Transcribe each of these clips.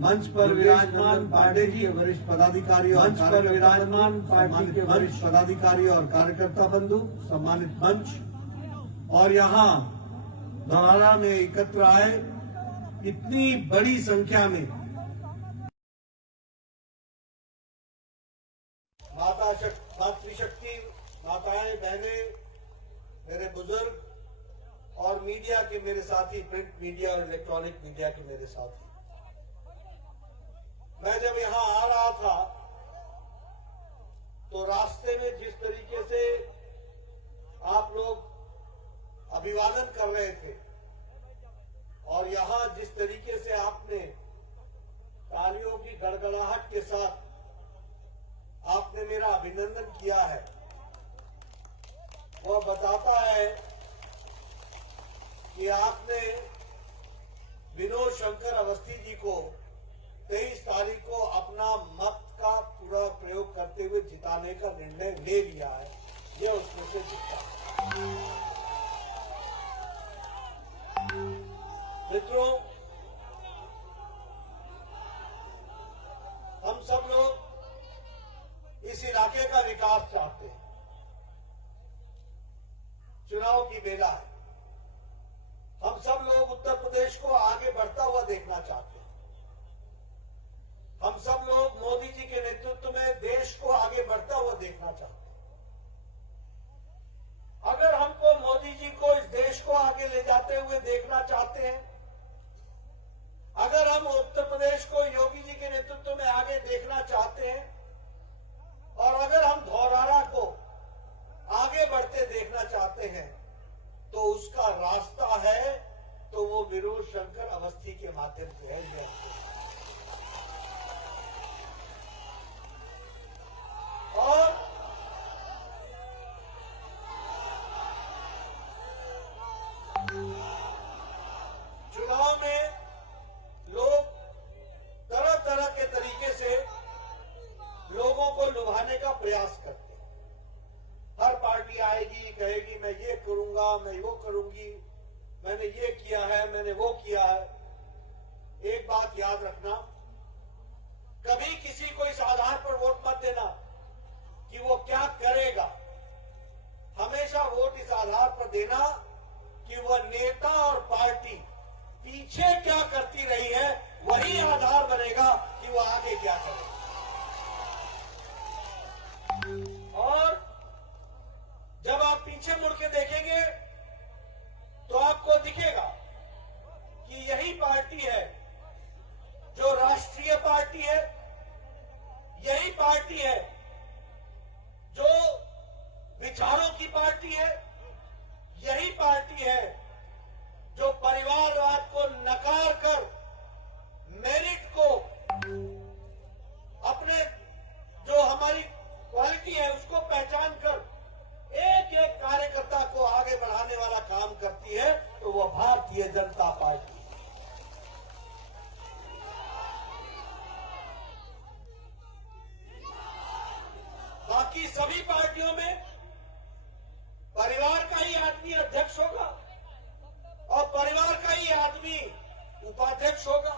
मंच पर विराजमान पार्टी के वरिष्ठ पदाधिकारी और मंच पर विराजमान पार्टी के वरिष्ठ पदाधिकारी और कार्यकर्ता बंधु, सम्मानित मंच और यहाँ धौरारा में एकत्र आए इतनी बड़ी संख्या में मातृशक्ति, माताएं, बहनें, मेरे बुजुर्ग और मीडिया के मेरे साथी, प्रिंट मीडिया और इलेक्ट्रॉनिक मीडिया के मेरे साथी, मैं जब यहां आ रहा था तो रास्ते में जिस तरीके से आप लोग अभिवादन कर रहे थे और यहां जिस तरीके से आपने तालियों की गड़गड़ाहट के साथ आपने मेरा अभिनंदन किया है, वह बताता है कि आपने विनोद शंकर अवस्थी जी को 23 तारीख को अपना मत का पूरा प्रयोग करते हुए जिताने का निर्णय ले लिया है। यह उसमें से दिखता है। मित्रों, हम सब लोग इस इलाके का विकास चाहते हैं। चुनाव की बेला है। हम सब लोग उत्तर प्रदेश को आगे बढ़ता हुआ देखना चाहते हैं। हम सब लोग मोदी जी के नेतृत्व में देश को आगे बढ़ता हुआ देखना चाहते हैं। अगर हमको मोदी जी को इस देश को आगे ले जाते हुए देखना चाहते हैं, अगर हम उत्तर प्रदेश को योगी जी के नेतृत्व में आगे देखना चाहते हैं और अगर हम धौरारा को आगे बढ़ते देखना चाहते हैं, तो उसका रास्ता है तो वो विनोद शंकर अवस्थी के माध्यम से है। और चुनाव में लोग तरह तरह के तरीके से लोगों को लुभाने का प्रयास करते हैं। हर पार्टी आएगी, कहेगी मैं ये करूंगा, मैं वो करूंगी, मैंने ये किया है, मैंने वो किया है। एक बात याद रखना, कभी किसी को इस आधार पर वोट मत देना कि वो क्या करेगा। हमेशा वोट इस आधार पर देना कि वह नेता और पार्टी पीछे क्या करती रही है, वही आधार बनेगा कि वह आगे क्या करेगा। और जब आप पीछे मुड़ के देखेंगे तो आपको दिखेगा कि यही पार्टी है जो राष्ट्रीय पार्टी है, यही पार्टी है जो विचारों की पार्टी है, यही पार्टी है जो परिवारवाद को नकार कर मेरिट को अपने जो हमारी क्वालिटी है उसको पहचान कर एक एक कार्यकर्ता को आगे बढ़ाने वाला काम करती है, तो वो भारतीय जनता पार्टी है। बाकी सभी पार्टियों में परिवार का ही आदमी अध्यक्ष होगा और परिवार का ही आदमी उपाध्यक्ष होगा।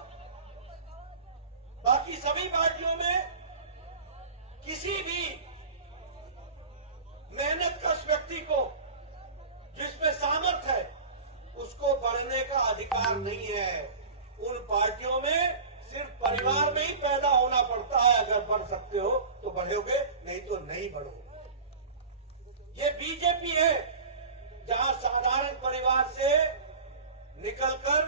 बाकी सभी पार्टियों में किसी भी मेहनतकश व्यक्ति को जिसमें सामर्थ्य है उसको बढ़ने का अधिकार नहीं है। उन पार्टियों में सिर्फ परिवार में ही पैदा होना पड़ता है। अगर बढ़ सकते हो तो बढ़ोगे, नहीं तो नहीं बढ़ोगे। ये बीजेपी है जहां साधारण परिवार से निकलकर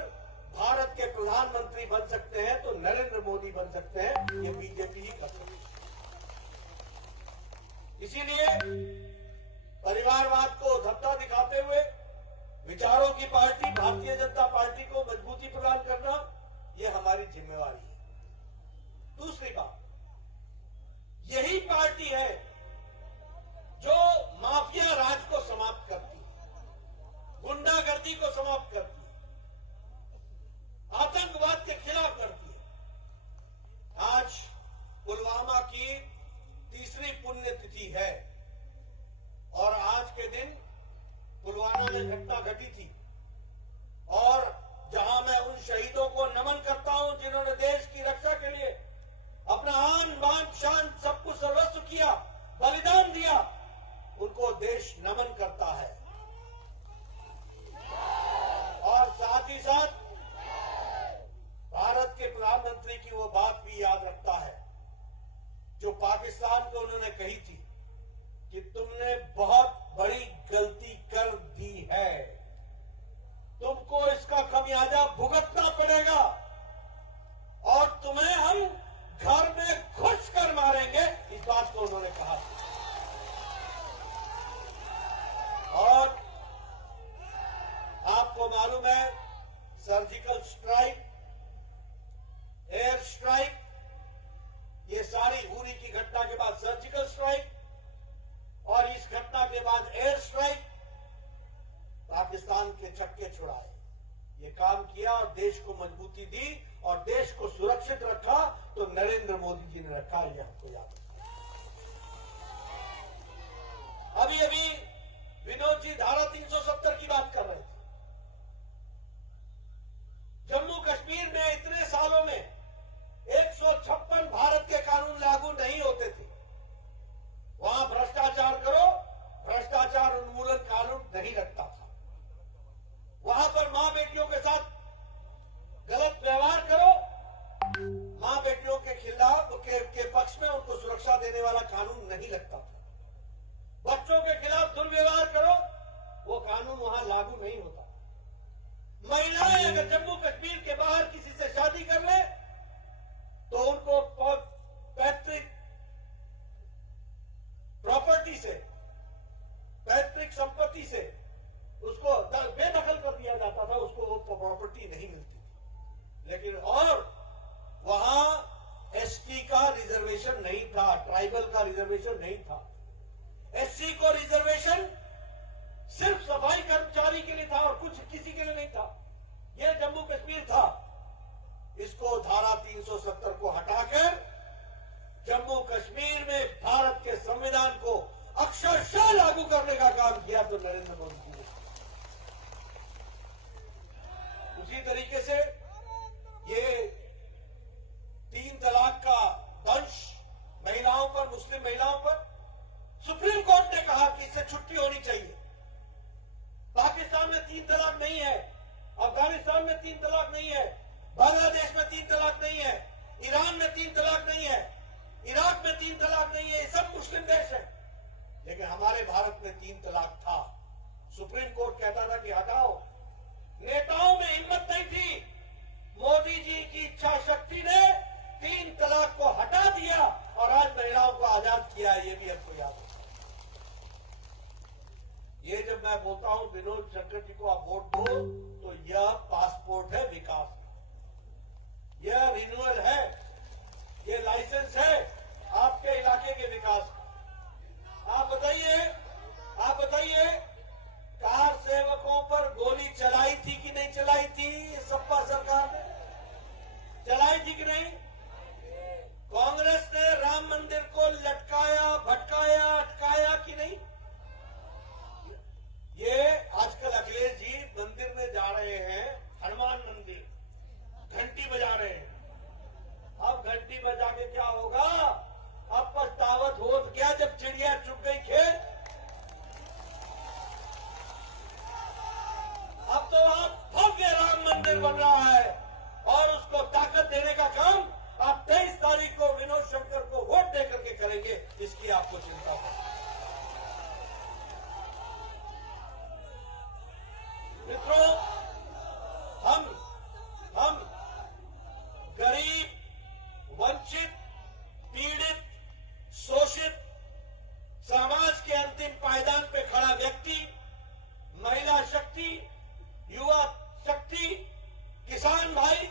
भारत के प्रधानमंत्री बन सकते हैं, तो नरेंद्र मोदी बन सकते हैं। ये बीजेपी ही कर सकती है। इसीलिए परिवारवाद को धब्बा दिखाते हुए विचारों की पार्टी भारतीय जनता पार्टी को मजबूती प्रदान करना, ये हमारी जिम्मेवारी है। दूसरी बात, यही पार्टी है जो माफिया राज को समाप्त करती है, गुंडागर्दी को समाप्त करती है, आतंकवाद के खिलाफ करती है। आज पुलवामा की तीसरी पुण्यतिथि है और आज के दिन पुलवामा में घटना घटी थी और जहां मैं उन शहीदों को नमन करता हूं जिन्होंने देश कही थी कि तुमने बहुत बड़ी गलती कर दी है, तुमको इसका खमियाजा भुगतना पड़ेगा और तुम्हें हम घर में घुस कर मारेंगे, इस बात को उन्होंने कहा। और आपको मालूम है, सर्जिकल स्ट्राइक, एयर स्ट्राइक, ये सारी उरी की घटना के बाद सर्जिकल स्ट्राइक और इस घटना के बाद एयर स्ट्राइक, पाकिस्तान के छक्के छुड़ाए, ये काम किया और देश को मजबूती दी और देश को सुरक्षित रखा तो नरेंद्र मोदी जी ने रखा, ये हमको याद है। अभी अभी विनोद जी धारा 370 की बात कर रहे थे। जम्मू कश्मीर में इतने सालों में 156 भारत के कानून लागू नहीं होते थे। वहां भ्रष्टाचार करो, भ्रष्टाचार उन्मूलन कानून नहीं लगता था। वहां पर मां बेटियों के साथ गलत व्यवहार करो, मां बेटियों के खिलाफ के पक्ष में उनको सुरक्षा देने वाला कानून नहीं लगता था। बच्चों के खिलाफ दुर्व्यवहार करो, वो कानून वहां लागू नहीं होता। महिलाएं अगर जम्मू कश्मीर के बाहर किसी से शादी कर ले तो उनको पैतृक प्रॉपर्टी से, पैतृक संपत्ति से उसको बेदखल कर दिया जाता था, उसको वो प्रॉपर्टी नहीं मिलती थी। लेकिन और वहां एसटी का रिजर्वेशन नहीं था, ट्राइबल का रिजर्वेशन नहीं था। एससी को रिजर्वेशन सिर्फ सफाई कर्मचारी के लिए था और कुछ किसी के लिए नहीं था। यह जम्मू कश्मीर था। इसको धारा 370 को हटाकर जम्मू कश्मीर में भारत के संविधान को अक्षरशः लागू करने का काम किया तो नरेंद्र मोदी जी ने। उसी तरीके से ये 3 तलाक का दंश महिलाओं पर, मुस्लिम महिलाओं पर, सुप्रीम कोर्ट ने कहा कि इससे छुट्टी होनी चाहिए। पाकिस्तान में 3 तलाक नहीं है, अफगानिस्तान में 3 तलाक नहीं है, बांग्लादेश में 3 तलाक नहीं है, ईरान में 3 तलाक नहीं है, इराक में 3 तलाक नहीं है, ये सब मुस्लिम देश है। लेकिन हमारे भारत में 3 तलाक था। सुप्रीम कोर्ट कहता था कि हटाओ। नेताओं में हिम्मत नहीं थी। मोदी जी की इच्छा शक्ति ने 3 तलाक को हटा दिया और आज महिलाओं को आजाद किया, ये भी आपको याद है। ये जब मैं बोलता हूं विनोद शंकर जी को आप वोट दो, तो यह पासपोर्ट है विकास का, यह रिन्यूअल है, ये लाइसेंस है आपके इलाके के विकास का। आप बताइए कार सेवकों पर गोली चलाई थी कि नहीं चलाई थी? सपा सरकार ने चलाई थी कि नहीं? कांग्रेस ने राम मंदिर को लटकाया, भटकाया, अटकाया कि नहीं? ये आजकल अखिलेश जी मंदिर में जा रहे हैं, हनुमान मंदिर, घंटी बजा रहे हैं। अब घंटी बजा के क्या होगा? अब पछतावत हो गया जब चिड़िया चुग गई खेत। अब तो आप भव्य राम मंदिर बन रहा है और उसको ताकत देने का काम आप 23 तारीख को विनोद शंकर को वोट दे करके करेंगे, इसकी आपको चिंता है। मित्रों, हम गरीब, वंचित, पीड़ित, शोषित, समाज के अंतिम पायदान पे खड़ा व्यक्ति, महिला शक्ति, युवा शक्ति, किसान भाई,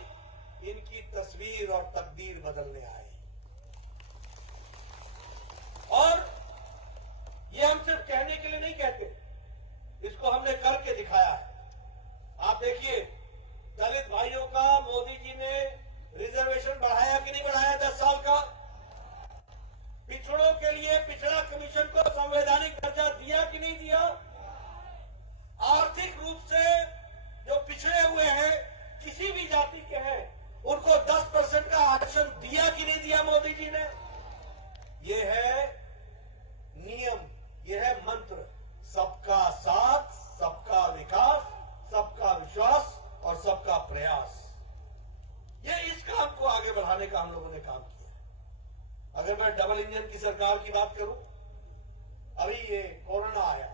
इनकी तस्वीर और तकदीर बदलने आए। और ये हम सिर्फ कहने के लिए नहीं कहते, इसको हमने करके दिखाया है। आप देखिए, दलित भाइयों का मोदी जी ने रिजर्वेशन बढ़ाया कि नहीं बढ़ाया 10 साल का? पिछड़ों के लिए पिछड़ा कमीशन को संवैधानिक दर्जा दिया कि नहीं दिया? आर्थिक रूप से जो पिछड़े हुए हैं, किसी भी जाति के हैं, उनको 10% का आरक्षण दिया कि नहीं दिया मोदी जी ने? ये है नियम, ये है मंत्र, सबका साथ, सबका विकास, सबका विश्वास और सबका प्रयास। ये इस काम को आगे बढ़ाने का हम लोगों ने काम किया। अगर मैं डबल इंजन की सरकार की बात करूं, अभी ये कोरोना आया,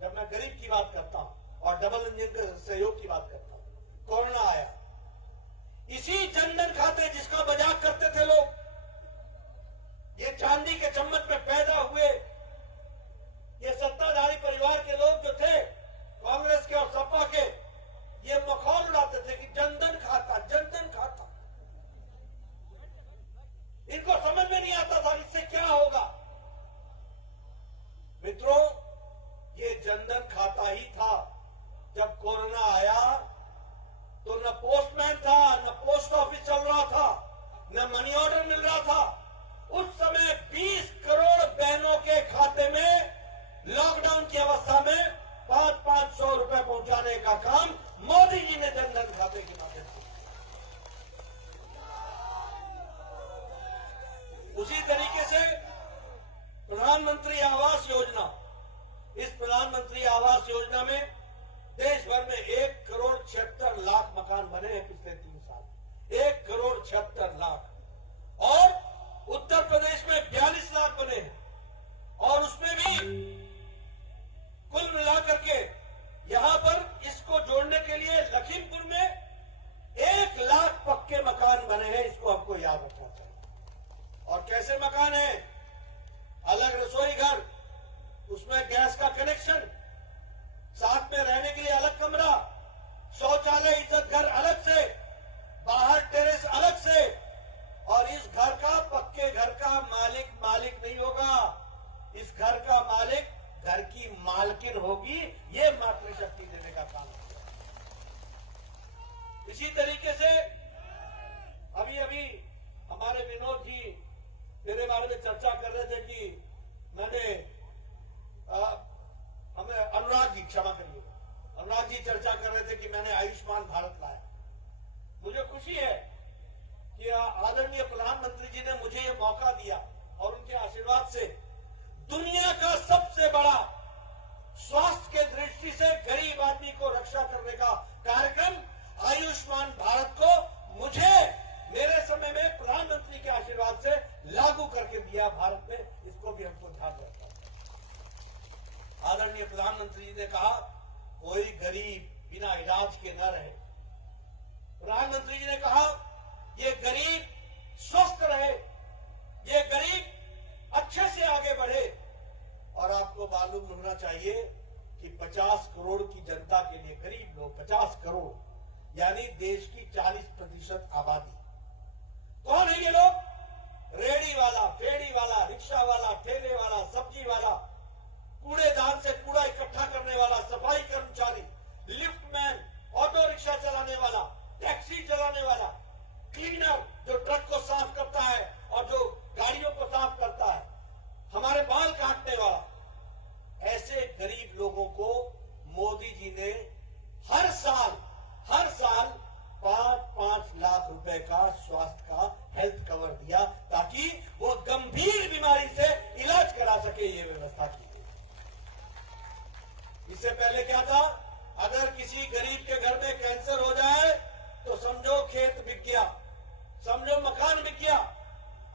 जब मैं गरीब की बात करता हूं और डबल इंजन के सहयोग की बात करता हूं, कोरोना आया, इसी जनधन खाते जिसका मजाक करते थे लोग, ये चांदी के चम्मच में पैदा हुए ये सत्ताधारी परिवार के लोग जो थे, कांग्रेस के और सपा के, ये मखौल उड़ाते थे कि जनधन खाता, जनधन खाता। इनको समझ में नहीं आता था इससे क्या होगा। मित्रों, ये जनधन खाता ही था। जब कोरोना आया तो न पोस्टमैन था, न पोस्ट ऑफिस चल रहा था, न मनी ऑर्डर मिल रहा था। उस समय 20 करोड़ बहनों के खाते में लॉकडाउन की अवस्था में 500 रुपए पहुंचाने का काम मोदी जी ने जनधन खाते के माध्यम से। उसी तरीके से प्रधानमंत्री आवास योजना, इस प्रधानमंत्री आवास योजना में देश भर में 1,76,00,000 मकान बने हैं पिछले 3 साल। 1,76,00,000 और उत्तर प्रदेश में 42 लाख बने हैं। और उसमें भी कुल मिलाकर के यहां पर इसको जोड़ने के लिए लखीमपुर में 1 लाख पक्के मकान बने हैं। इसको हमको याद रखना चाहिए। और कैसे मकान है? अलग रसोई घर, उसमें गैस का कनेक्शन, साथ में रहने के लिए अलग कमरा, शौचालय इज्जत घर अलग से, बाहर टेरेस अलग से। और इस घर का, पक्के घर का मालिक नहीं होगा। इस घर का मालिक घर की मालकिन होगी। ये मातृशक्ति देने का काम है। इसी तरीके से अभी हमारे विनोद जी मेरे बारे में चर्चा कर रहे थे कि हमें अनुराग जी, क्षमा करिए, अनुराग जी चर्चा कर रहे थे कि मैंने आयुष्मान भारत लाया। मुझे खुशी है कि आदरणीय प्रधानमंत्री जी ने मुझे ये मौका दिया और उनके आशीर्वाद से दुनिया का सबसे बड़ा स्वास्थ्य के दृष्टि से गरीब आदमी को रक्षा करने का कार्यक्रम आयुष्मान भारत को मुझे मेरे समय में प्रधानमंत्री के आशीर्वाद से लागू करके दिया भारत में। इसको भी हमको ध्यान रखना है। आदरणीय प्रधानमंत्री जी ने कहा कोई गरीब बिना इलाज के न रहे। प्रधानमंत्री जी ने कहा ये गरीब स्वस्थ रहे, ये गरीब अच्छे से आगे बढ़े। और आपको मालूम होना चाहिए कि 50 करोड़ की जनता के लिए, गरीब लोग 50 करोड़ यानी देश की 40% आबादी। कौन है ये लोग? रेडी वाला, फेड़ी वाला, रिक्शा वाला, ठेले वाला, सब्जी वाला, कूड़ेदान से कूड़ा इकट्ठा करने वाला, सफाई कर्मचारी, लिफ्टमैन, ऑटो रिक्शा चलाने वाला, टैक्सी चलाने वाला, क्लीनर जो ट्रक को साफ करता है और जो गाड़ियों को साफ करता है, हमारे बाल काटने वाला। ऐसे गरीब लोगों को मोदी जी ने हर साल 5 लाख रुपए का स्वास्थ्य का हेल्थ कवर दिया ताकि वो गंभीर बीमारी से इलाज करा सके। ये व्यवस्था की। इससे पहले क्या था? अगर किसी गरीब के घर में कैंसर हो जाए तो समझो खेत बिक गया, समझो मकान बिक गया।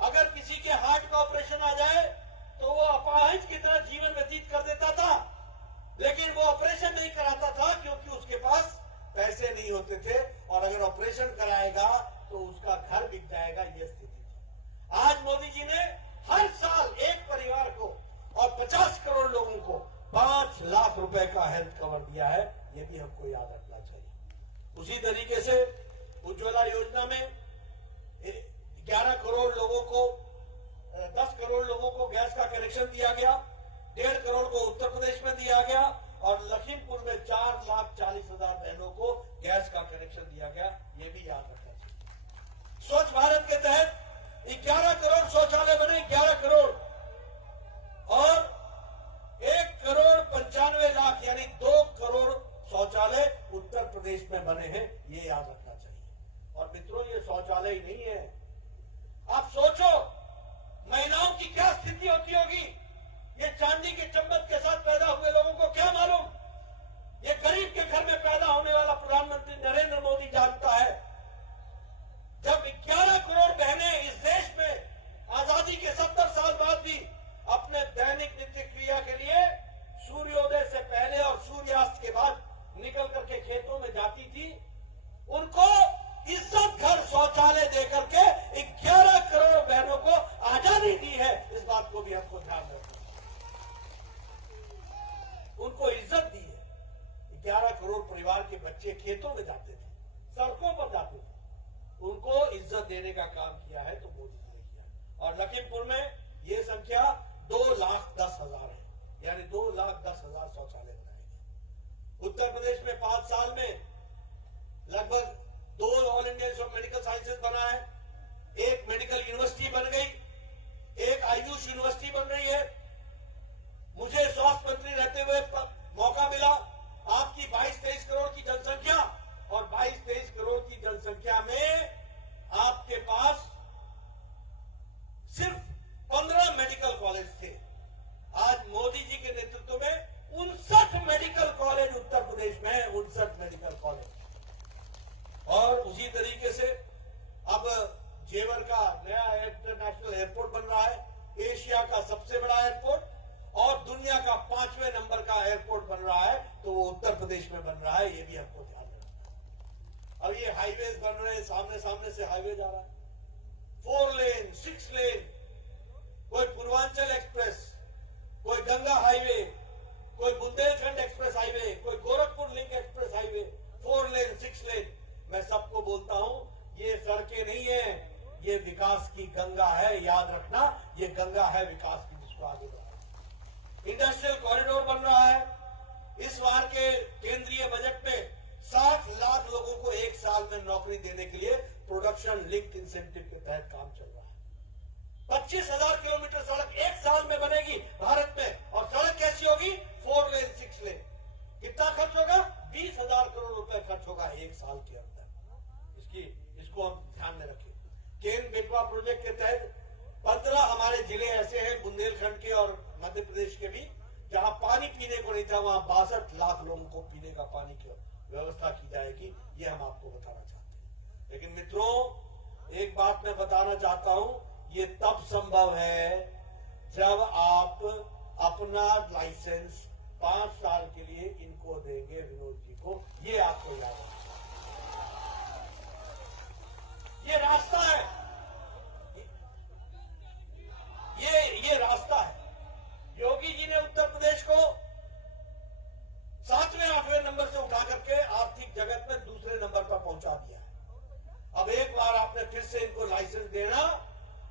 अगर किसी के हार्ट का ऑपरेशन आ जाए तो वो अपाहिज की तरह जीवन व्यतीत कर देता था, लेकिन वो ऑपरेशन नहीं कराता था क्योंकि उसके पास पैसे नहीं होते थे। और अगर ऑपरेशन कराएगा तो उसका घर बिक जाएगा। ये स्थिति थी। आज मोदी जी ने हर साल एक परिवार को और 50 करोड़ लोगों को 5 लाख रुपए का हेल्थ कवर दिया है। ये भी हमको याद रखना चाहिए। उसी तरीके से उज्ज्वला योजना में 11 करोड़ लोगों को, 10 करोड़ लोगों को गैस का कनेक्शन दिया गया। 1.5 करोड़ को उत्तर प्रदेश में दिया गया और लखीमपुर में 4,40,000 बहनों को गैस का कनेक्शन दिया गया। ये भी याद रखना चाहिए। स्वच्छ भारत के तहत 11 करोड़ शौचालय बने, 11 करोड़, और 1,95,00,000 यानी 2 करोड़ शौचालय उत्तर प्रदेश में बने हैं। ये याद रखना चाहिए। और मित्रों, ये शौचालय ही नहीं है। आप सोचो महिलाओं की क्या स्थिति होती होगी। ये चांदी के चम्मच के साथ पैदा हुए लोगों को क्या मालूम? ये गरीब के घर में पैदा होने वाला प्रधानमंत्री नरेंद्र मोदी जानता है। जब 11 करोड़ बहनें इस देश में आजादी के 70 देने का काम किया है तो मोदी जी ने किया। और लखीमपुर में ये संख्या 2,10,000 है, यानी 2,10,000 शौचालय बनाए। उत्तर प्रदेश में 5 साल में लगभग 2 all India institute of medical sciences बना है, 1 मेडिकल यूनिवर्सिटी बन गई, 1 आयुष यूनिवर्सिटी बन रही है। मुझे स्वास्थ्य मंत्री रहते हुए मौका मिला, आपकी 22-23 करोड़ की जनसंख्या, और 22-23 करोड़ की जनसंख्या में आपके पास सिर्फ 15 मेडिकल कॉलेज थे। आज मोदी जी के नेतृत्व में 59 मेडिकल कॉलेज उत्तर प्रदेश में है, 59 मेडिकल कॉलेज। और उसी तरीके से अब जेवर का नया इंटरनेशनल एयरपोर्ट बन रहा है, एशिया का सबसे बड़ा एयरपोर्ट और दुनिया का 5वें नंबर का एयरपोर्ट बन रहा है, तो वो उत्तर प्रदेश में बन रहा है, ये भी हमको ध्यान रखना है। अब ये हाईवेज बन रहे हैं, सामने सामने से हाईवे जा रहा है, 4 लेन 6 लेन, कोई पूर्वांचल एक्सप्रेस, कोई गंगा हाईवे, कोई बुंदेलखंड एक्सप्रेस हाईवे, कोई गोरखपुर लिंक एक्सप्रेस हाईवे, 4 लेन 6 लेन। मैं सबको बोलता हूं, ये सड़कें नहीं है, ये विकास की गंगा है, याद रखना, ये गंगा है विकास की, जिसको आगे बढ़ाना। इंडस्ट्रियल कॉरिडोर बन रहा है। इस बार के केंद्रीय बजट में 60 लाख लोगों को 1 साल में नौकरी देने के लिए प्रोडक्शन लिंक्ड इंसेंटिव के तहत काम चल रहा है। 25,000 किलोमीटर सड़क 1 साल में बनेगी भारत में, और सड़क कैसी होगी? 4 लेन 6 लेन। कितना खर्च होगा? 20,000 करोड़ रुपए खर्च होगा 1 साल के अंदर। इसको हम ध्यान में रखें। केन बेतवा प्रोजेक्ट के तहत 15 हमारे जिले ऐसे हैं, बुंदेलखंड के और मध्य प्रदेश के भी, जहां पानी पीने को नहीं था, वहां 62 लाख लोगों को पीने का पानी की व्यवस्था की जाएगी। ये हम आपको बताना चाहते हैं। लेकिन मित्रों, एक बात मैं बताना चाहता हूं, ये तब संभव है जब आप अपना लाइसेंस 5 साल के लिए इनको देंगे, विनोद जी को। ये आपको याद रखना, ये रास्ता है, ये रास्ता है। योगी जी ने उत्तर प्रदेश को 7वें-8वें नंबर से उठा करके आर्थिक जगत में दूसरे नंबर पर पहुंचा दिया है। अब एक बार आपने फिर से इनको लाइसेंस देना,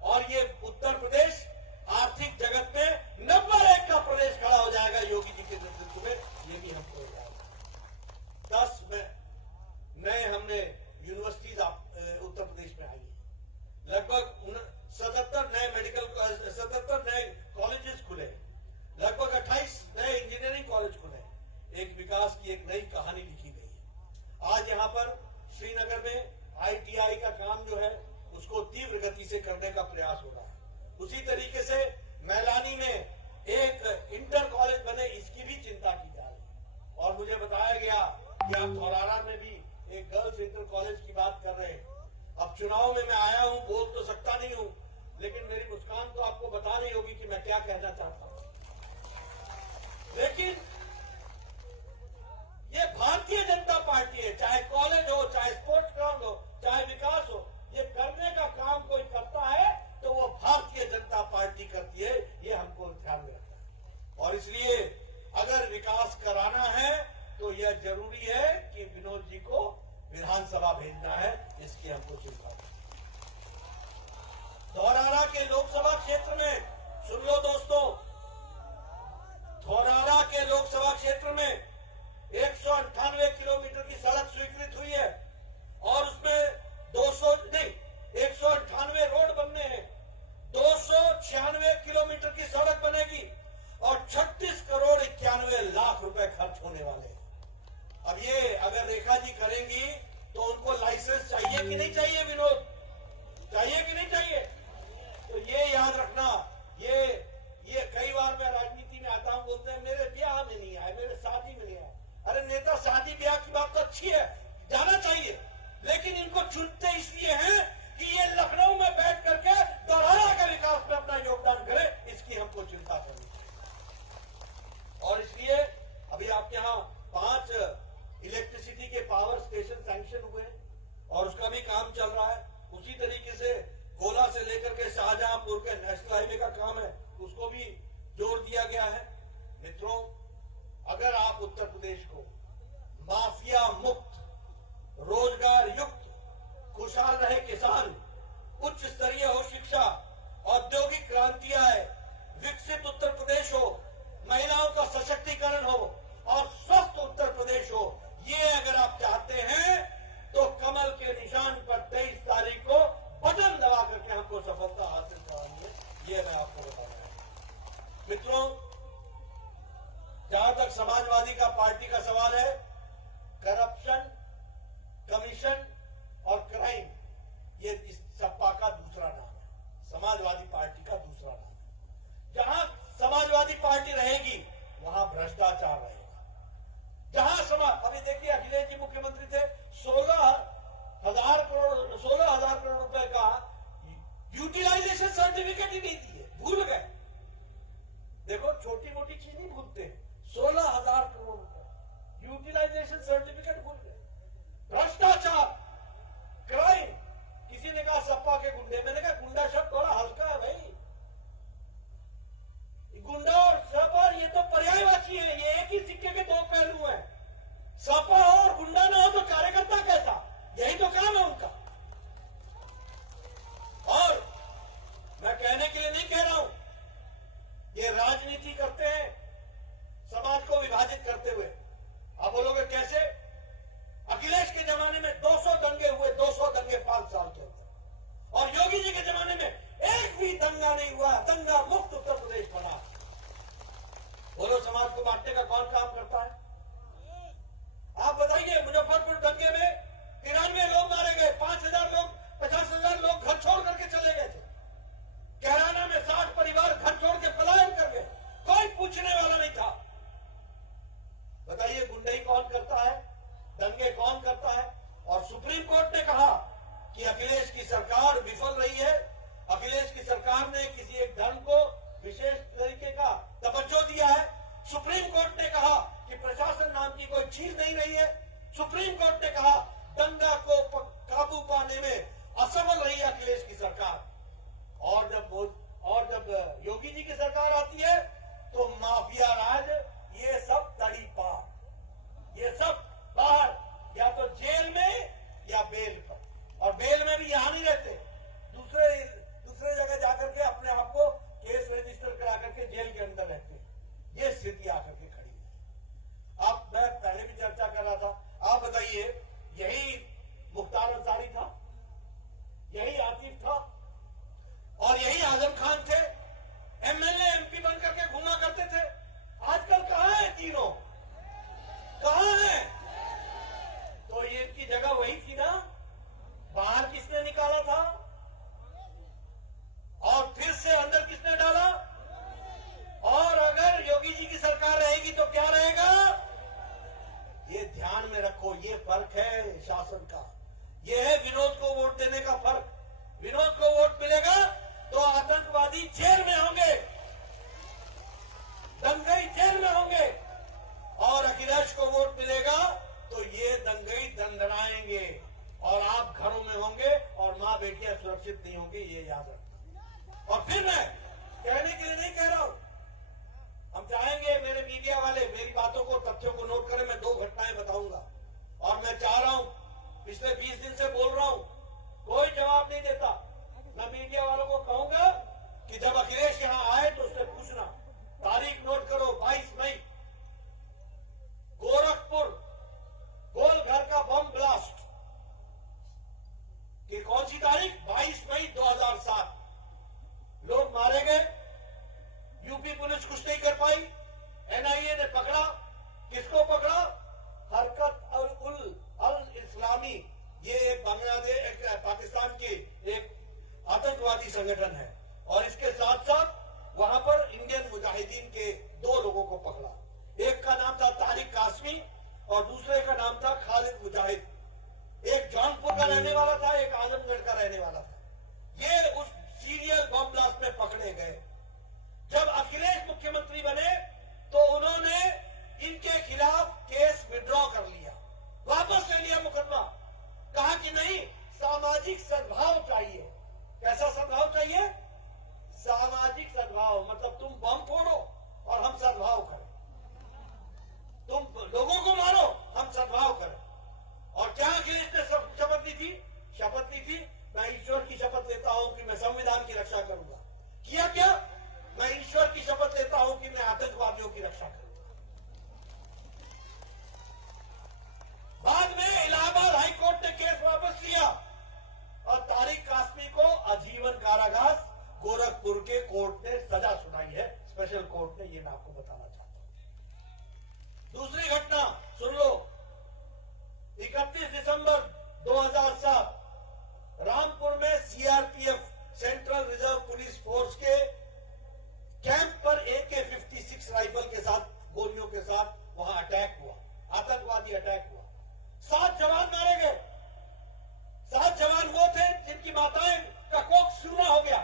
और ये उत्तर प्रदेश आर्थिक जगत में नंबर 1 का प्रदेश खड़ा हो जाएगा योगी जी के नेतृत्व में। ये भी हमको याद है। 10 नए हमने यूनिवर्सिटीज उत्तर प्रदेश में आई है, लगभग 77 नए कॉलेजेस खुले, लगभग 28 नए इंजीनियरिंग कॉलेज खुले। एक विकास की एक नई कहानी लिखी गई है। आज यहां पर श्रीनगर में ITI का काम जो है उसको तीव्र गति से करने का प्रयास हो रहा है। उसी तरीके से मैलानी में एक इंटर कॉलेज बने, इसकी भी चिंता की जा रही है। और मुझे बताया गया कि आप धौरारा में भी एक गर्ल्स इंटर कॉलेज की बात कर रहे हैं। अब चुनाव में मैं आया हूं, बोल तो सकता नहीं हूं, लेकिन मेरी मुस्कान तो आपको बता नहीं होगी कि मैं क्या कहना चाहता हूं। लेकिन ये भारतीय जनता पार्टी है, चाहे कॉलेज हो, चाहे स्पोर्ट्स ग्राउंड हो, चाहे विकास हो, ये करने का काम कोई करता है तो वो भारतीय जनता पार्टी करती है। ये हमको ध्यान में रखना है। और इसलिए अगर विकास कराना है तो यह जरूरी है कि विनोद जी को विधानसभा भेजना है, इसकी हमको चिंता है। धौरारा के लोकसभा क्षेत्र में, सुन लो दोस्तों, धौरारा के लोकसभा क्षेत्र में 198 किलोमीटर की सड़क स्वीकृत हुई है, और उसमें 200 यूटिलाइजेशन सर्टिफिकेट ही नहीं दिए, भूल गए। देखो छोटी मोटी चीज नहीं भूलते, 16,000 करोड़ रुपए यूटिलाइजेशन सर्टिफिकेट भूल गए। भ्रष्टाचार, क्राइम, किसी ने कहा सपा के गुंडे, मैंने कहा गुंडा शब्द बड़ा हल्का है भाई। गुंडा और सपा ये तो पर्यायवाची है, ये एक ही सिक्के के दो पहलू हैं। सपा और गुंडा ना हो तो कार्यकर्ता कैसा, यही तो काम है उनका। और मैं कहने के लिए नहीं कह रहा हूं, ये राजनीति करते हैं समाज को विभाजित करते हुए। आप बोलोगे कैसे? अखिलेश के जमाने में 200 दंगे हुए, 200 दंगे 5 साल के अंदर, और योगी जी के जमाने में एक भी दंगा नहीं हुआ, दंगा मुक्त उत्तर प्रदेश बना। बोलो समाज को बांटने का कौन काम करता है? आप बताइए, मुजफ्फरपुर दंगे में 93 लोग मारे गए, 5,000 लोग, 50,000 लोग घर छोड़ करके चले गए थे। कैराना में 60 परिवार घर छोड़ के पलायन कर गए, कोई पूछने वाला नहीं था। बताइए गुंडई कौन करता है, दंगे कौन करता है? और सुप्रीम कोर्ट ने कहा कि अखिलेश की सरकार विफल रही है, अखिलेश की सरकार ने किसी एक धर्म को विशेष तरीके का तवज्जो दिया है। सुप्रीम कोर्ट ने कहा कि प्रशासन नाम की कोई चीज नहीं रही है। सुप्रीम कोर्ट ने कहा दंगा को काबू पाने में असफल रही है अखिलेश की सरकार। और जब योगी जी की सरकार आती है तो माफिया राज, ये सब तड़ी पार, ये सब बाहर, या तो जेल में या बेल पर, और बेल में भी यहां नहीं रहते, दूसरे जगह जाकर के अपने आप को केस रजिस्टर करा करके जेल के अंदर रहते हैं। ये स्थिति आकर के खड़ी है। अब मैं पहले भी चर्चा कर रहा था, आप बताइए, यही मुख्तार अंसारी था, यही आतिफ था, और यही आजम खान थे, एमएलए एमपी बनकर के घूमा करते थे। आजकल कहां है तीनों, कहां है? तो ये इनकी जगह वही थी ना, बाहर किसने निकाला था और फिर से अंदर किसने डाला? और अगर योगी जी की सरकार रहेगी तो क्या रहेगा? ये ध्यान में रखो, ये फर्क है शासन का, ये है विनोद को वोट देने का फर्क। विनोद को वोट मिलेगा तो आतंकवादी जेल में होंगे, दंगई जेल में होंगे, और अखिलेश को वोट मिलेगा तो ये दंगई दंडनाएंगे और आप घरों में होंगे और मां बेटियां सुरक्षित नहीं होंगी, ये याद रखना। और फिर मैं कहने के लिए नहीं कह रहा हूं, हम चाहेंगे मेरे मीडिया वाले मेरी बातों को, तथ्यों को नोट करें। मैं 2 घटनाएं बताऊंगा और मैं चाह रहा हूं, पिछले 20 दिन से बोल रहा हूं, कोई जवाब नहीं देता। मैं मीडिया वालों को कहूंगा कि जब अखिलेश यहां आए तो उससे पूछना, तारीख नोट करो, 22 मई, गोरखपुर गोलघर का बम ब्लास्ट की कौन सी तारीख? 22 मई 2007। लोग मारे गए, यूपी पुलिस कुछ नहीं कर पाई, एनआईए ने पकड़ा, किसको पकड़ा? हरकत अल इस्लामी, ये बांग्लादेश पाकिस्तान की एक आतंकवादी संगठन है, और इसके साथ साथ वहां पर इंडियन मुजाहिदीन के 2 लोगों को पकड़ा। एक का नाम था तारिक कासमी और दूसरे का नाम था खालिद मुजाहिद। एक जौनपुर का रहने वाला था, एक आजमगढ़ का रहने वाला था। ये उस सीरियल बम ब्लास्ट में पकड़े गए। जब अखिलेश मुख्यमंत्री बने तो उन्होंने इनके खिलाफ केस विड्रॉ कर लिया, वापस ले लिया मुकदमा। कहा कि नहीं, सामाजिक सद्भाव चाहिए। कैसा सद्भाव चाहिए? सामाजिक सद्भाव, मतलब तुम बम फोड़ो और हम सद्भाव करें, तुम लोगों को मारो, हम सद्भाव करें। और क्या अखिलेश ने शपथ ली थी? शपथ ली थी, मैं ईश्वर की शपथ लेता हूं कि मैं संविधान की रक्षा करूंगा। किया क्या? मैं ईश्वर की शपथ लेता हूं कि मैं आतंकवादियों की रक्षा करूंगा। बाद में इलाहाबाद हाईकोर्ट ने केस वापस लिया और तारिक कासमी को आजीवन कारावास गोरखपुर के कोर्ट ने सजा सुनाई है, स्पेशल कोर्ट ने। ये मैं आपको बताना चाहता हूं। दूसरी घटना सुन लो, 31 दिसंबर 2007 रामपुर में CRPF central reserve police force के कैंप पर AK-56 राइफल के साथ, गोलियों के साथ वहां अटैक हुआ, आतंकवादी अटैक हुआ। 7 जवान मारे गए। 7 जवान वो थे जिनकी माताएं का कोख सूना हो गया,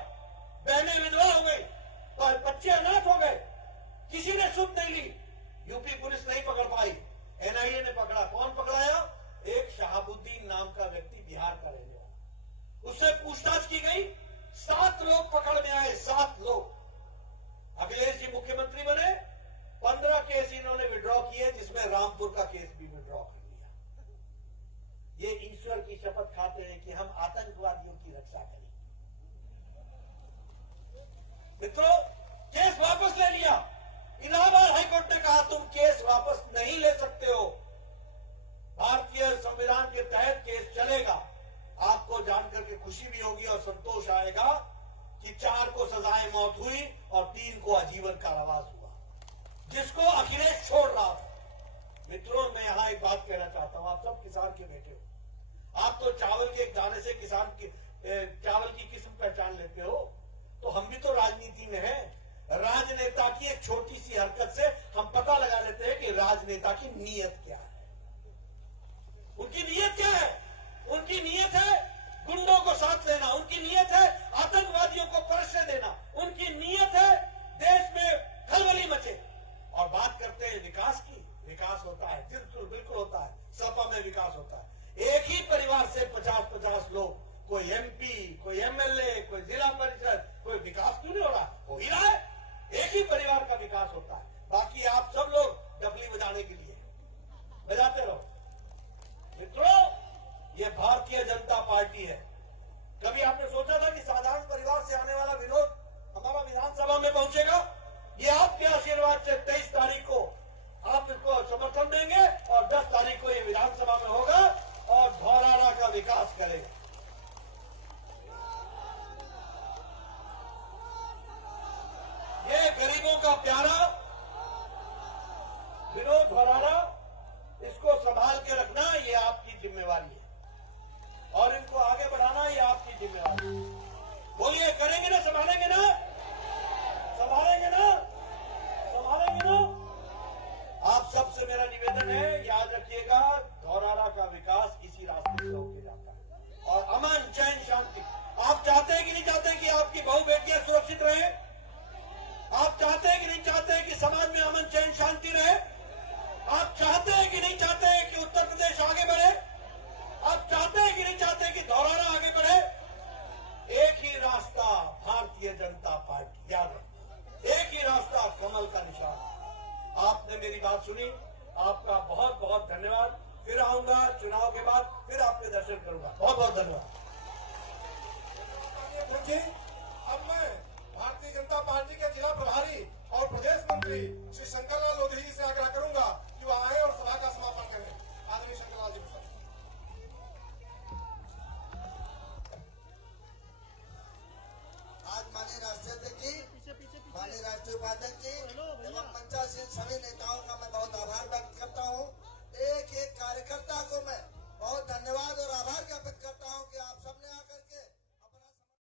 की गई, 7 लोग पकड़ में आए, 7 लोग। अखिलेश जी मुख्यमंत्री बने, 15 केस इन्होंने विड्रॉ किए, जिसमें रामपुर का केस भी विड्रॉ कर लिया। ये ईश्वर की शपथ खाते हैं कि हम आतंकवादियों की रक्षा करेंगे। मित्रों, केस वापस ले लिया। इलाहाबाद हाईकोर्ट ने कहा तुम केस वापस नहीं ले सकते हो, भारतीय संविधान के तहत केस चलेगा। आपको जानकर के खुशी भी होगी और संतोष आएगा कि 4 को सजाए मौत हुई और 3 को आजीवन कारावास हुआ, जिसको अखिलेश छोड़ रहा था। मित्रों, मैं यहां एक बात कहना चाहता हूं, आप सब किसान के बेटे हो, आप तो चावल के एक दाने से किसान के चावल की किस्म पहचान लेते हो, तो हम भी तो राजनीति में हैं। राजनेता की एक छोटी सी हरकत से हम पता लगा लेते हैं कि राजनेता की नीयत क्या है। उनकी नीयत क्या है? उनकी नीयत है गुंडों को साथ लेना, उनकी नीयत है आतंकवादियों को परिचय देना, उनकी नीयत है देश में खलबली मचे। और बात करते हैं विकास की, विकास होता है, बिल्कुल होता है, सपा में विकास होता है। एक ही परिवार से 50-50 लोग, कोई एमपी, कोई एमएलए, कोई जिला परिषद, कोई विकास क्यों नहीं हो रहा? हो ही रहा है। एक ही परिवार का विकास होता है। बाकी आप सब लोग डबली बजाने के लिए बजाते रहो। मित्रों, ये भारतीय जनता पार्टी है। कभी आपने सोचा था कि साधारण परिवार से आने वाला विरोध हमारा विधानसभा में पहुंचेगा? ये आपके आशीर्वाद से 23 तारीख को आप इसको समर्थन देंगे और 10 तारीख को ये विधानसभा में होगा और धौरारा का विकास करेगा। ये गरीबों का प्यारा विनोद धौरारा, इसको संभाल के रखना ये आपकी जिम्मेवारी है और इनको आगे बढ़ाना ये आपकी जिम्मेवारी है। बोलिए, करेंगे ना? संभालेंगे ना? संभालेंगे ना? संभालेंगे ना? आप सबसे मेरा निवेदन है, याद रखिएगा, धौरारा का विकास इसी रास्ते से होके जाता है। और अमन, चैन, शांति आप चाहते हैं कि नहीं चाहते कि आपकी बहु बेटियां सुरक्षित रहे? आप चाहते हैं कि नहीं चाहते कि समाज में अमन, चैन, शांति रहे? आप चाहते हैं कि नहीं चाहते कि उत्तर प्रदेश आगे बढ़े? आप चाहते हैं कि नहीं चाहते कि धौरारा आगे बढ़े? एक ही रास्ता भारतीय जनता पार्टी, याद रखना, एक ही रास्ता, कमल का निशान। आपने मेरी बात सुनी, आपका बहुत बहुत धन्यवाद। फिर आऊंगा चुनाव के बाद, फिर आपके दर्शन करूंगा। बहुत बहुत धन्यवाद। अब मैं भारतीय जनता पार्टी के जिला प्रभारी और प्रदेश मंत्री श्री शंकरलाल लोधी जी से आग्रह करूंगा कि वह आए और सभा का समापन करें। आदरणीय शंकरलाल जी, आज माननीय राष्ट्रीय अध्यक्ष जी, माननीय राष्ट्रीय उपाध्यक्ष जी एवं मंचासीन सभी नेताओं का मैं बहुत आभार व्यक्त करता हूं। एक एक कार्यकर्ता को मैं बहुत धन्यवाद और आभार ज्ञापित करता हूं कि